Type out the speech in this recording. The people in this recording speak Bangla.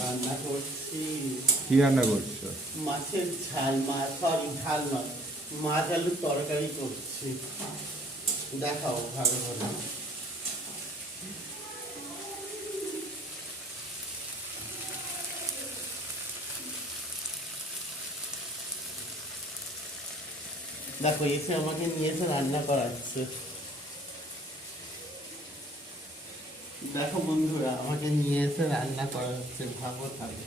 রান্না করছি। কি রান্না করছো? মাছের ঝাল, সরি ঝাল নয়, মাছ আলুর তরকারি করছি। দেখাও ভালো করে। দেখো এসে আমাকে নিয়ে এসে রান্না করাচ্ছে। দেখো বন্ধুরা, আমাকে নিয়ে এসে রান্না করা হচ্ছে, ভাবো তাহলে।